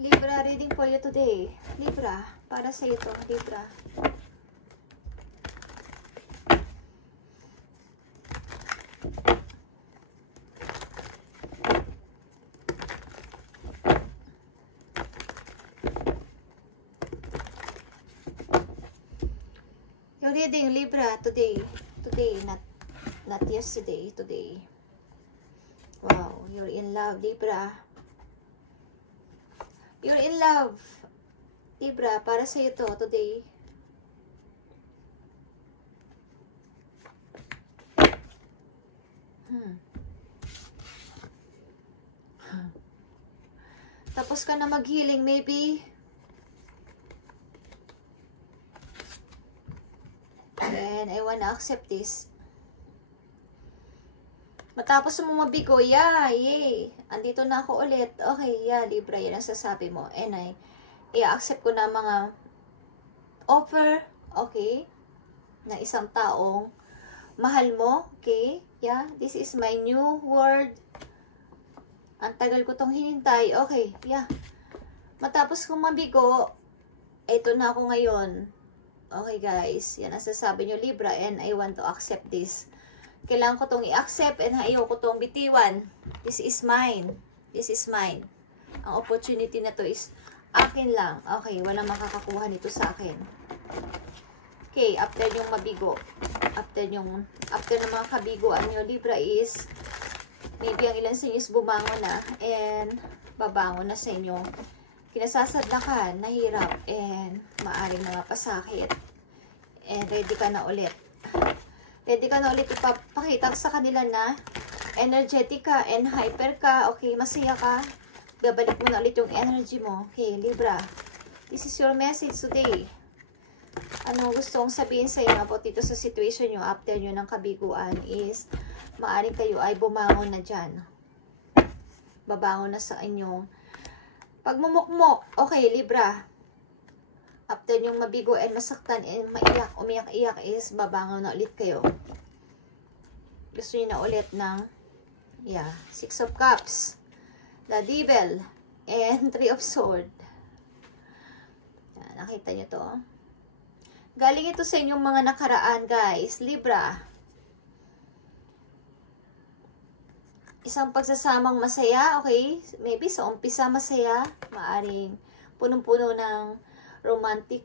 Libra, reading for you today. Libra, para sa ito, Libra. Your reading, Libra, today. Today, not yesterday, today. Wow, you're in love, Libra. You're in love, Libra, para sa ito today. Tapos ka na mag-healing, maybe. And I wanna accept this. Matapos mo mabigo, yeah, yay. Andito na ako ulit. Okay, yeah, Libra, yan ang sasabi mo. And i-accept ko na mga offer, okay, na isang taong mahal mo, okay, yeah, this is my new word. Ang tagal ko tong hinintay, okay, yeah. Matapos kong mabigo, eto na ako ngayon. Okay, guys, yan ang sasabi nyo, Libra, and I want to accept this. Kailangan ko itong i-accept and ayaw ko itong bitiwan. This is mine. This is mine. Ang opportunity na to is akin lang. Okay, walang makakakuha nito sa akin. Okay, after yung mabigo. After ng mga kabiguan nyo, Libra, is maybe ang ilan sa inyo is bumangon na and babangon na sa inyo. Kinasasadlakan, nahirap, and maaring mga pasakit. And ready ka na ulit. Ready ka na ulit ipapakita sa kanila na energetic ka and hyper ka. Okay, masaya ka. Babalik mo na ulit yung energy mo. Okay, Libra. This is your message today. Ano gusto kong sabihin sa inyo about dito sa situation nyo after nyo ng kabiguan is maaring kayo ay bumangon na dyan. Babangon na sa inyong pagmumukmok. Okay, Libra. After yung mabigo and masaktan and maiyak, umiyak-iyak is babangon na ulit kayo. Gusto niyo na ulit ng, yeah, 6 of Cups, the Devil, and 3 of Swords. Yan, nakita niyo to. Galing ito sa inyong mga nakaraan, guys. Libra. Isang pagsasamang masaya, okay? Maybe sa umpisa masaya, maaring punong-puno ng romantic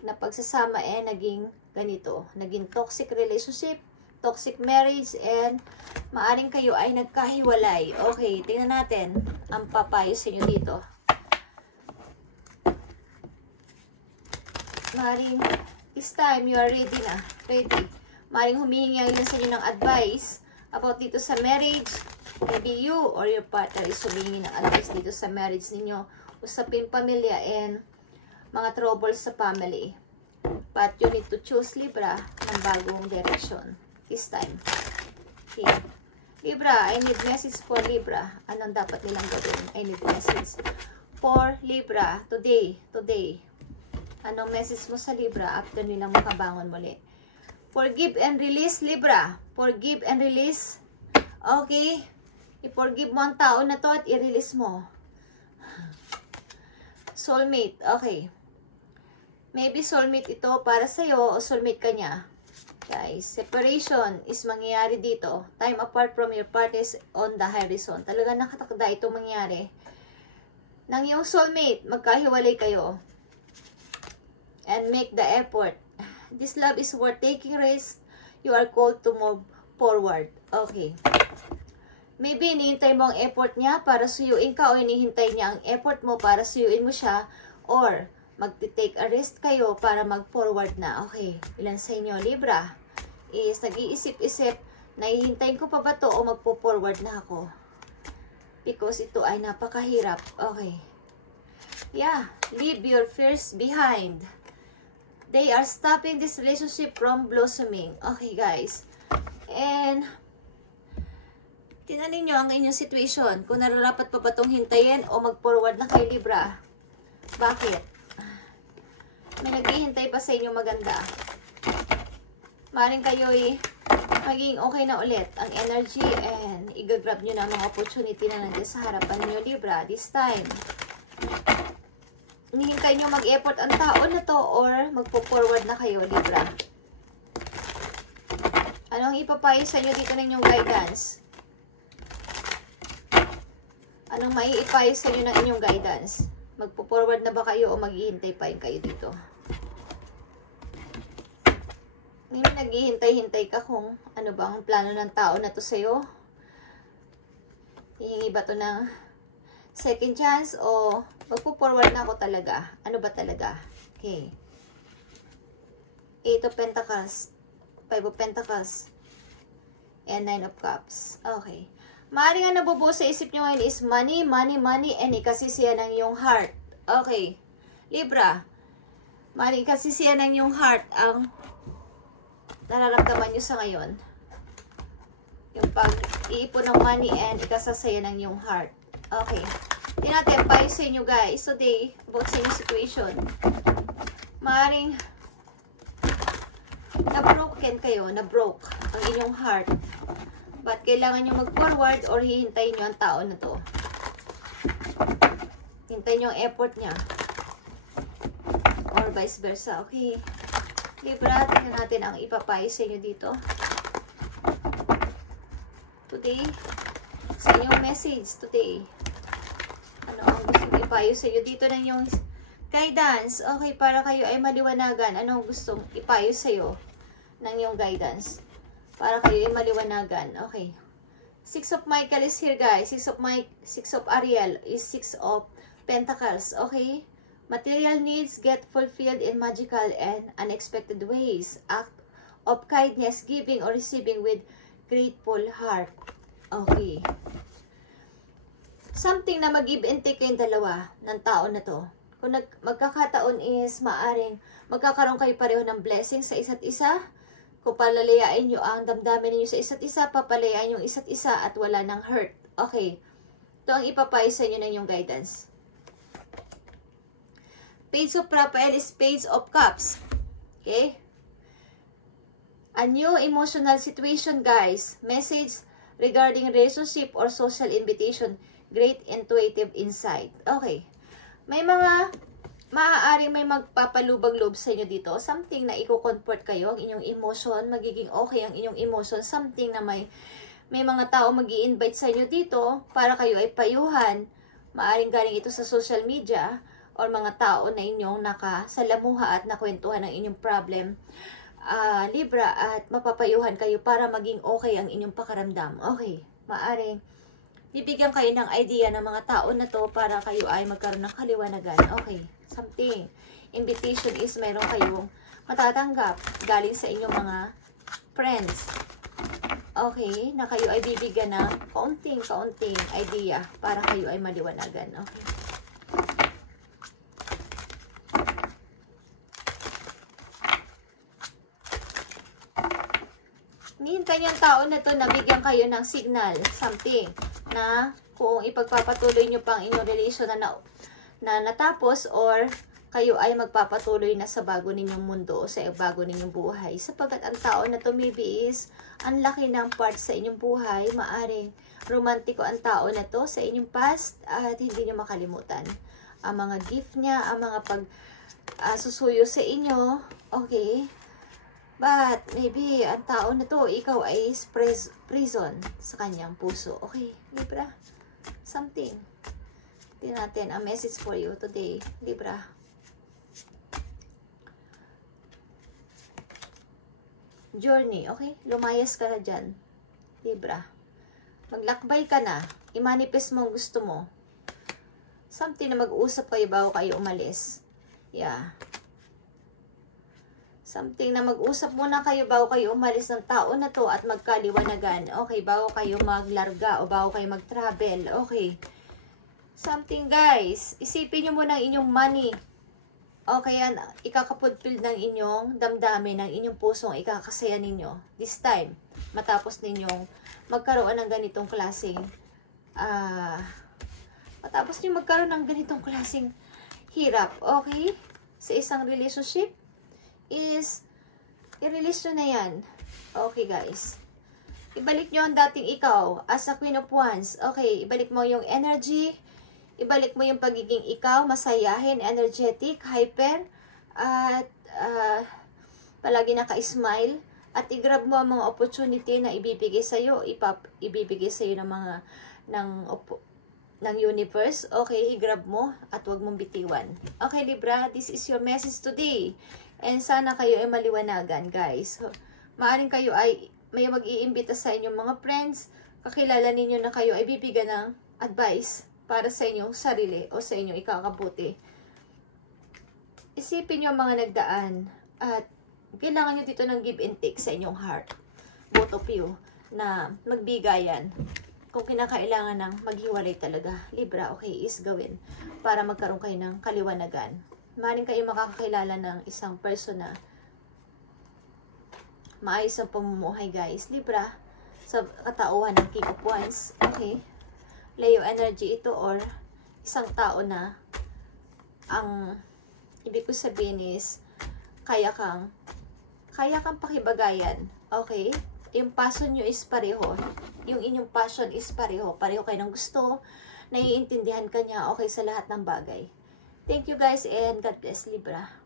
na pagsasama naging ganito. Naging toxic relationship, toxic marriage, and maaring kayo ay nagkahiwalay. Okay, tingnan natin ang papayo sa inyo dito. Maaring, this time, you are ready na. Ready. Maaring humihingi lang sa inyo ng advice about dito sa marriage. Maybe you or your partner is humihingi ng advice dito sa marriage ninyo. Usapin pamilya and mga troubles sa family. But you need to choose, Libra, ng bagong direction. This time. Okay. Libra, I need message for Libra. Anong dapat nilang gawin? I need message for Libra today. Today. Anong message mo sa Libra after nilang makabangon muli? Forgive and release, Libra. Forgive and release. Okay. I-forgive mo ang tao na to at i-release mo. Soulmate. Okay. Maybe soulmate ito para sa'yo o soulmate ka niya. Guys, separation is mangyayari dito. Time apart from your partners on the horizon. Talaga nakatakda itong mangyayari. Nang yung soulmate, magkahiwalay kayo. And make the effort. This love is worth taking risk. You are called to move forward. Okay. Maybe hinihintay mo ang effort niya para suyuin ka o hinihintay niya ang effort mo para suyuin mo siya or mag-take a risk kayo para mag-forward na. Okay, ilan sa inyo, Libra, is nag-iisip-isip, nahihintayin ko pa ba to o magpo-forward na ako? Because ito ay napakahirap. Okay. Yeah, leave your fears behind. They are stopping this relationship from blossoming. Okay, guys. And tinanin nyo ang inyong situation. Kung nararapat pa ba itong hintayin o mag-forward na kay Libra. Bakit? May naghihintay pa sa inyo maganda. Maring kayo'y maging okay na ulit ang energy and i-grab nyo na mga opportunity na nandiyan sa harapan nyo, Libra. This time, hinihintay nyo mag-effort ang tao na to or magpo-forward na kayo, Libra? Anong ipapayo sa inyo dito ng inyong guidance? Anong maiipayo sa inyo ng inyong guidance? Magpo-forward na ba kayo o maghihintay pa kayo dito? Maybe naghihintay-hintay ka kung ano ba ang plano ng tao na to sa'yo. Hihingi ba to ng second chance o magpo-forward na ako talaga? Ano ba talaga? Okay. 8 of Pentacles, 5 of Pentacles, and 9 of Cups. Okay. Maaaring ang nabubuo sa isip nyo ngayon is money, money, money, and ikasisiyan ng iyong heart. Okay. Libra, maaaring ikasisiyan ng iyong heart ang nararamdaman nyo sa ngayon. Yung pag-iipon ng money and ikasasaya ng iyong heart. Okay. Tingnan natin, payo sa inyo guys. Today, about sa inyong situation. Maaaring na-broken kayo, na-broke ang inyong heart. But kailangan nyo mag-forward or hihintayin nyo ang tao na to. Hintayin nyo ang effort niya. Or vice versa. Okay. Libra, tingnan natin ang ipapayo sa inyo dito. Today, sa inyong message today. Ano ang gustong ipayo sa inyo dito ng inyong guidance? Okay, para kayo ay maliwanagan. Ano ang gustong ipayo sa iyo ng inyong guidance? Para kayo ay maliwanagan. Okay. 6 of Michael is here, guys. 6 of Ariel is 6 of Pentacles. Okay. Material needs get fulfilled in magical and unexpected ways. Act of kindness, giving or receiving with grateful heart. Okay. Something na mag-give and take kayong dalawa ng tao na to. Kung magkakataon is maaring magkakaroon kayo pareho ng blessing sa isa't isa. Kung palalayain nyo ang damdamin niyo sa isa't isa, papalayain yung isa't isa at wala ng hurt. Okay. Ito ang ipapayo sa inyo ng yung guidance. Page of Rafael is Page of Cups. Okay? A new emotional situation, guys. Message regarding relationship or social invitation. Great intuitive insight. Okay. May mga maaaring may magpapalubag-loob sa inyo dito. Something na i-comfort kayo, ang inyong emotion, magiging okay ang inyong emotion. Something na may mga tao mag-i-invite sa inyo dito para kayo ay payuhan. Maaaring galing ito sa social media or mga tao na inyong nakasalamuha at nakwentuhan ng inyong problem. Libra, at mapapayuhan kayo para maging okay ang inyong pakaramdam. Okay, maaaring bibigyan kayo ng idea ng mga tao na to para kayo ay magkaroon ng kaliwanagan. Okay, something. Invitation is meron kayong matatanggap galing sa inyong mga friends. Okay, na kayo ay bibigyan ng kaunting idea para kayo ay maliwanagan. Okay. Nihintay yung tao na to na bigyan kayo ng signal, something, na kung ipagpapatuloy nyo pang inyong relasyon na natapos or kayo ay magpapatuloy na sa bago ninyong mundo o sa bago ninyong buhay. Sapagkat ang tao na to maybe is ang laki ng part sa inyong buhay, maaring romantiko ang tao na to sa inyong past at hindi nyo makalimutan. Ang mga gift niya, ang mga susuyo sa inyo, okay. But, maybe, ang tao na to, ikaw ay prison sa kanyang puso. Okay, Libra? Something. Tingnan natin ang message for you today, Libra. Journey, okay? Lumayas ka na dyan, Libra. Maglakbay ka na. I-manifest mo ang gusto mo. Something na mag-uusap kayo bago kayo umalis. Yeah. Something na mag-usap muna kayo bago kayo umalis ng tao na to at magkaliwanagan. Okay, bago kayo maglarga o bago kayo mag-travel. Okay. Something, guys. Isipin nyo muna ang inyong money. Okay, yan. Ikakapulfill ng inyong damdamin, ng inyong pusong ikakasaya ninyo. This time, matapos ninyong magkaroon ng ganitong klaseng matapos nyo magkaroon ng ganitong klaseng hirap. Okay? Sa isang relationship, is i-release nyo na yan. Okay, guys. Ibalik nyo ang dating ikaw as a Queen of Wands. Okay, ibalik mo yung energy, ibalik mo yung pagiging ikaw, masayahin, energetic, hyper, at palagi naka-smile, at i-grab mo ang mga opportunity na ibibigay sa'yo, ibibigay sa'yo ng mga, ng universe. Okay, i-grab mo at huwag mong bitiwan. Okay, Libra, this is your message today. And sana kayo ay maliwanagan, guys. Maaring kayo ay may mag-iimbita sa inyong mga friends, kakilala ninyo na kayo ay bibigyan ng advice para sa inyong sarili o sa inyong ikakabuti. Isipin nyo ang mga nagdaan at kailangan nyo dito ng give and take sa inyong heart. Both of you na magbigayan. Kung kinakailangan ng maghiwalay talaga, Libra, okay, is gawin para magkaroon kayo ng kaliwanagan. Maaaring kayo makakakilala ng isang person na maayos ang pamumuhay, guys. Libra, sa katauhan ng King of Wands, okay? Leo energy ito or isang tao na ang ibig ko sabihin is kaya kang pakibagayan, okay? Yung passion nyo is pareho. Yung inyong passion is pareho. Pareho kayo ng gusto. Naiintindihan ka niya, okay, sa lahat ng bagay. Thank you guys and God bless, Libra.